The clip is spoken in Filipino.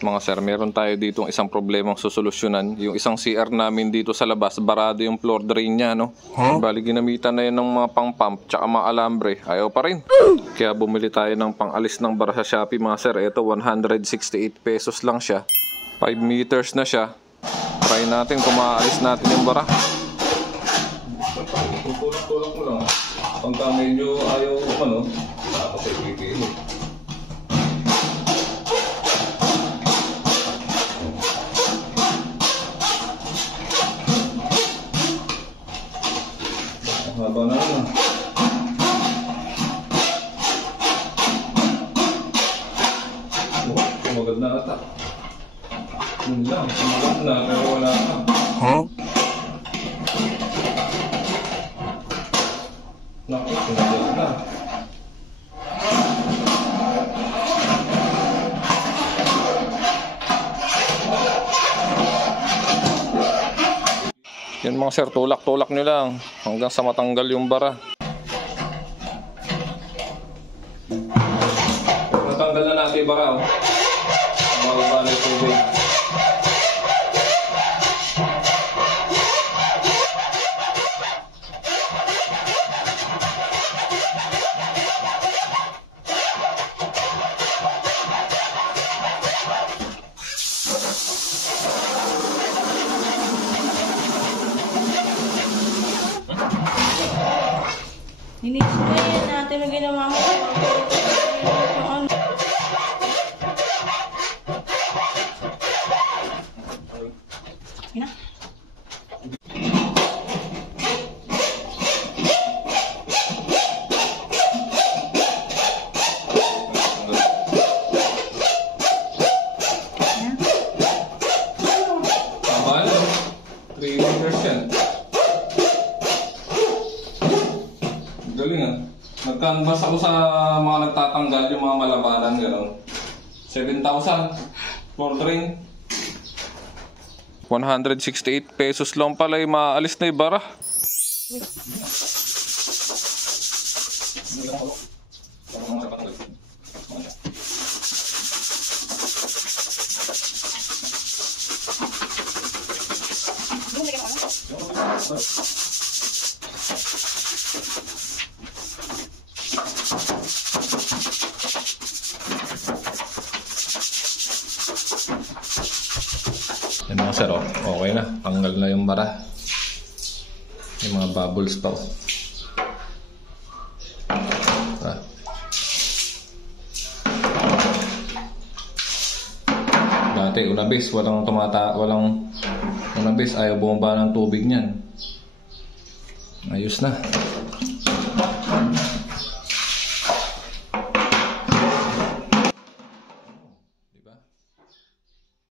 Mga sir, meron tayo dito isang problemang susolusyonan. Yung isang CR namin dito sa labas, barado yung floor drain niya, no? Bali, ginamitan na yun ng mga pang-pump tsaka mga alambre. Ayaw pa rin. Kaya bumili tayo ng pang-alis ng bara sa Shopee, mga sir. Ito, 168 pesos lang siya. 5 meters na siya. Try natin kung maaalis natin yung bara. Tutulak-tulak mo lang. Pagka medyo ayaw ano, tapos ay pipili. Haba na naman. Kumagad na ata. Yun lang, kumagad na pero wala na. Naku, kumagad na. Yan mga sir, tulak-tulak nyo lang hanggang sa matanggal yung bara. Natanggal na natin yung bara, oh. Mababa na yung tubig. Hindi natin ang ginawa mo. Ina. Tama na. 3 meters yan. Galing ah. Nag-canvas ako sa mga nagtatanggal, yung mga malabanan, gano'n. 7,000 for drain. 168 pesos lang pala yung maaalis na yung bara. Yan mga sir, oh. Okay na, tanggal na yung bara. Yung mga bubbles pa, oh. Dati unabis, walang unabis, ayaw bumaba ng tubig niyan. Ayos na.